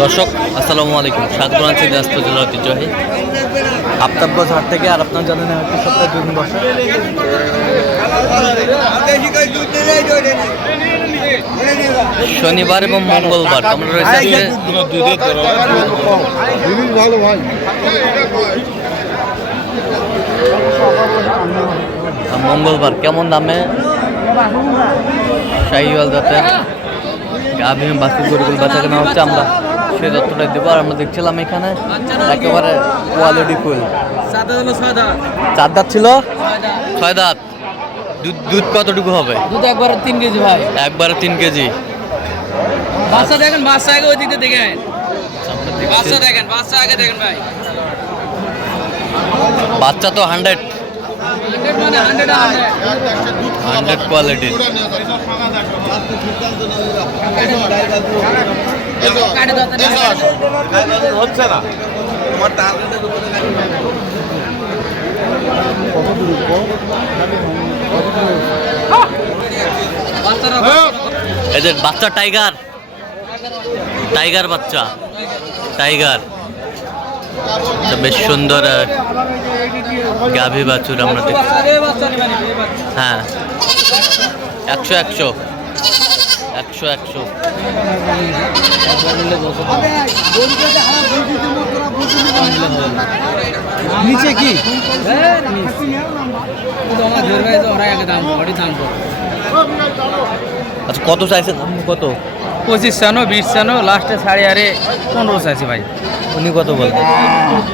দর্শক, আসসালামু আলাইকুম। আছি দিনাজপুর জেলার ঐতিহ্যবাহী আফতাবগঞ্জ হাট থেকে আর আপনার জানেন একটি সপ্তাহে দুদিন বসে। শনিবার এবং মঙ্গলবার আমরা রয়েছে মঙ্গলবার, কেমন দামে? শাহিওয়াল জাতের গাভী বাসি গরুগুলো বেচা কেনা হচ্ছে আমরা সেই তথ্যটা দেবো আর আমরা দেখছিলাম এখানে একেবারে কোয়ালিটি ফুল। চার দাঁত ছিল? ছয় দাঁত। দুধ দুধ কতটুকু হবে? দুধ একবার তিন কেজি ভাই। একবারে তিন কেজি। বাচ্চা দেখেন বাচ্চা আগে ওই দিকে দেখেন। আমরা বাচ্চা দেখেন বাচ্চা আগে দেখেন ভাই। বাচ্চা তো হান্ড্রেড হান্ড্রেড দাও হচ্ছে না বাচ্চারা এই যে বাচ্চা টাইগার। টাইগার বাচ্চা। টাইগার। বেশ সুন্দর গাভী বাছুর আমরা বাচ্চা হ্যাঁ। একশো একশো। একশো একশো। নিচে কি? আচ্ছা কত চাইছেন? কত পঁচিশ চানো বিশ চানো লাস্টে সাড়ে আরে পনেরো চাইছে ভাই। উনি কত বলছেন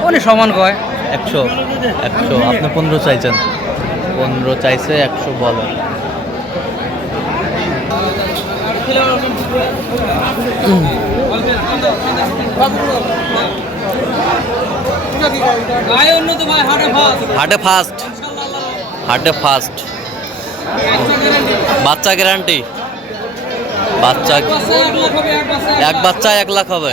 উনি সমান কয়। একশো একশো। আপনি পনেরো চাইছেন। পনেরো চাইছে একশো বলেন হাটে ফার্স্ট হাটে ফার্স্ট বাচ্চা গ্যারান্টি বাচ্চা এক বাচ্চা এক লাখ হবে।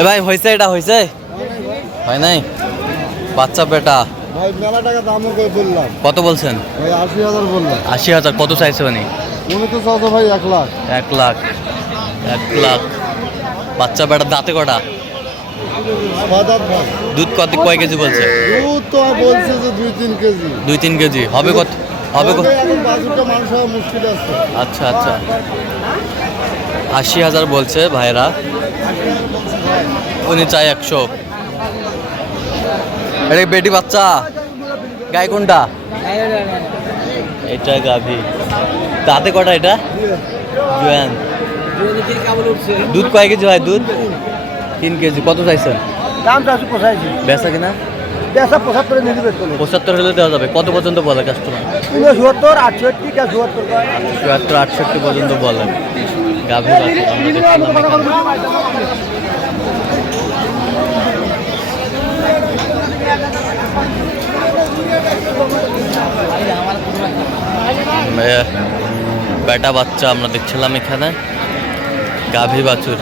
এ ভাই হয়েছে এটা হয়েছে হয় নাই? বাচ্চা বেটা। ভাই মেলা টাকা দামও করে বললাম। কত বলছেন? ভাই আশি হাজার বললাম। আশি হাজার কত চাইছে উনি? মনে তো চাও ভাই এক লাখ। এক লাখ এক লাখ। বাচ্চা বেটা দাঁতে কটা? দুধ কত কয় কেজি বলছে? দুধ তো বলছে যে দুই তিন কেজি। দুই তিন কেজি। হবে কত হবে কত? তবে এখন বাজুটা মানুষ হওয়া মুশকিল আছে। আচ্ছা আচ্ছা। আশি হাজার বলছে ভাইরা। উনি চাই একশো। আরে বেটি বাচ্চা গায়ে কোনটা? এটা গাভী। তাতে কটা এটা? জুয়ান। দুধ কয় কেজি হয় দুধ? তিন কেজি। কত চাইছেন? দাম বেচা কিনা? দেড়শো পঁচাত্তরে হলে দেওয়া যাবে। কত পর্যন্ত বলে কাস্টমার উনসত্তর আটষট্টি চুয়াত্তর চুয়াত্তর আটষট্টি পর্যন্ত বলে। গাভী বাছুর আমরা দেখছিলাম এখানে। এ, বেটা বাচ্চা আমরা দেখছিলাম এখানে। গাভী বাছুর।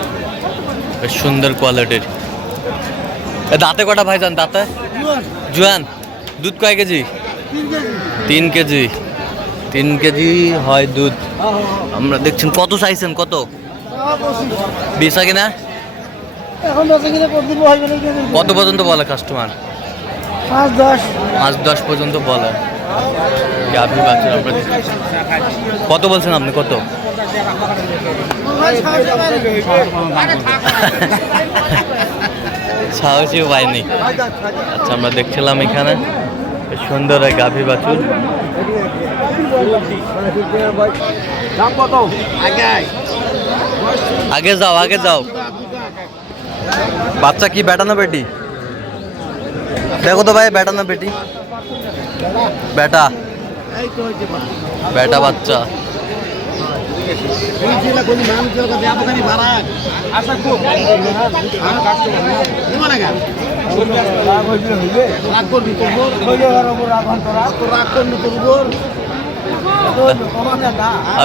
বেশ সুন্দর কোয়ালিটির। দাঁতে কটা ভাইজান দাঁতে? জুয়ান। দুধ কয় কেজি? তিন কেজি। তিন কেজি। হয় দুধ। আমরা দেখছেন কত চাইছেন কত? বিশা কিনা? কত পর্যন্ত বলে কাস্টমার পাঁচ দশ। পাঁচ দশ পর্যন্ত বলে। গাভী বাছুর আমরা কত বলছেন আপনি? কত? সাহসীও পাইনি আচ্ছা আমরা দেখছিলাম এখানে। সুন্দর এক গাভী বাছুর। আগে যাও আগে যাও। বাচ্চা কি বেটা না বেটি? দেখো তো ভাই বেটা না বেটি? বেটা বেটা বাচ্চা।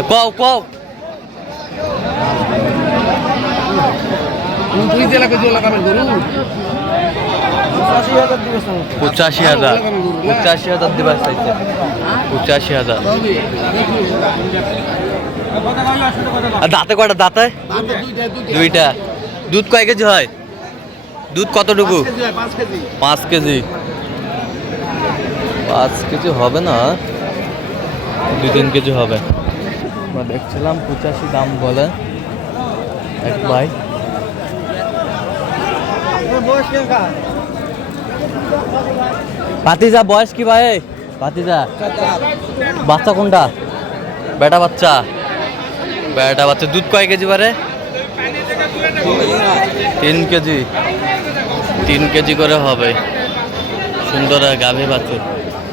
কও কও। তুই জেলা কে জেলা কামের গরু? পঁচাশি হাজার পঁচাশি হাজার। দিবার চাইছে। পঁচাশি হাজার। আর দাঁতে কয়টা? দাঁতে? দুইটা দুধ কয় কেজি হয়? দুধ কতটুকু? পাঁচ কেজি পাঁচ কেজি। হবে না। দু তিন কেজি হবে। আমরা দেখছিলাম পঁচাশি দাম বলে। এক ভাই। ভাতিজা বয়স কি ভাই? ভাতিজা বাচ্চা কোনটা? বেটা বাচ্চা। বেটা বাচ্চা দুধ কয় কেজি পারে তিন কেজি। তিন কেজি করে হবে। সুন্দর গাভী বাছুর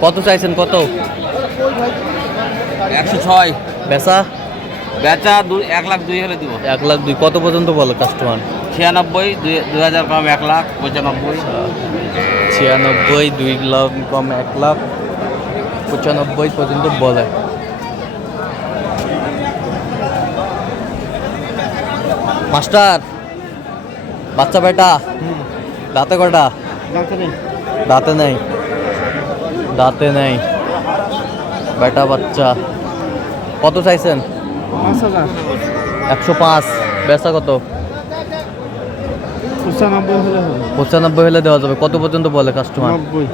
কত চাইছেন কত? একশো ছয়। বেচা? বেচা দুই এক লাখ দুই হলে দিব। এক লাখ দুই। কত পর্যন্ত বলো কাস্টমার ছিয়ানব্বই দুই দুই হাজার কম এক লাখ পঁচানব্বই। ছিয়ানব্বই দুই লাখ কম এক লাখ পঁচানব্বই পর্যন্ত বলে। মাস্টার বাচ্চা বেটা দাঁতে কটা দাঁতে নেই। দাঁতে নেই। বেটা বাচ্চা। কত চাইছেন? একশো পাঁচ। বেচা কত? পঁচানব্বই হলে দেওয়া যাবে। কত পর্যন্ত বলে কাস্টমার নব্বই।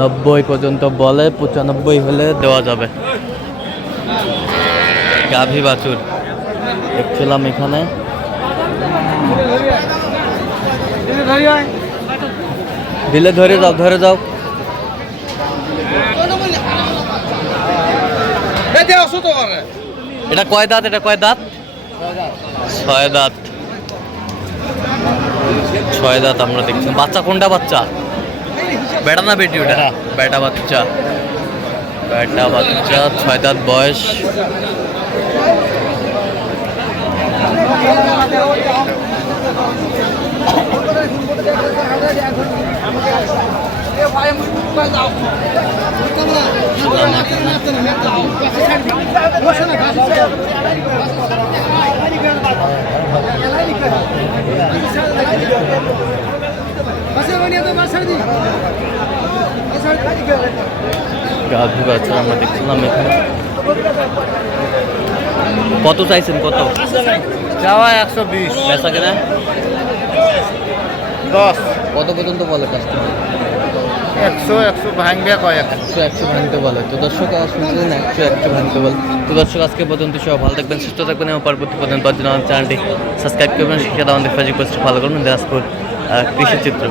নব্বই পর্যন্ত বলে পঁচানব্বই হলে দেওয়া যাবে। গাভী বাছুর। দেখছিলাম এখানে। দিলে ধরে যাও ধরে যাও। এটা কয় দাঁত? এটা কয় দাঁত? ছয় দাঁত। ছয় দাঁত আমরা দেখছি। বাচ্চা কোনটা বাচ্চা? বেটা না বেটি ওটা? বেটা। বাচ্চা। বেটা বাচ্চা ছয় দাঁত বয়স। গাভী বাচ্চা আমরা দেখছিলাম এখানে। কত চাইছেন? কত? যাওয়া একশো বিশ। বেচা কেনা? দশ। কত পর্যন্ত বলে কাস্টমার একশো একশো ভাঙবে কয় একশো একশো ভাঙতে বলে। তো দর্শক আজ শুনছিলেন একশো একশো ভাঙতে বলে। তো দর্শক আজকে পর্যন্ত সবাই ভালো থাকবেন সুস্থ থাকবেন এবং পরবর্তী পর্যন্ত পাওয়ার জন্য আমার চ্যানেলটি সাবস্ক্রাইব করবেন শিক্ষা আমাদের ফেসবুক পোস্ট ফলো করবেন দিনাজপুর কৃষি চিত্র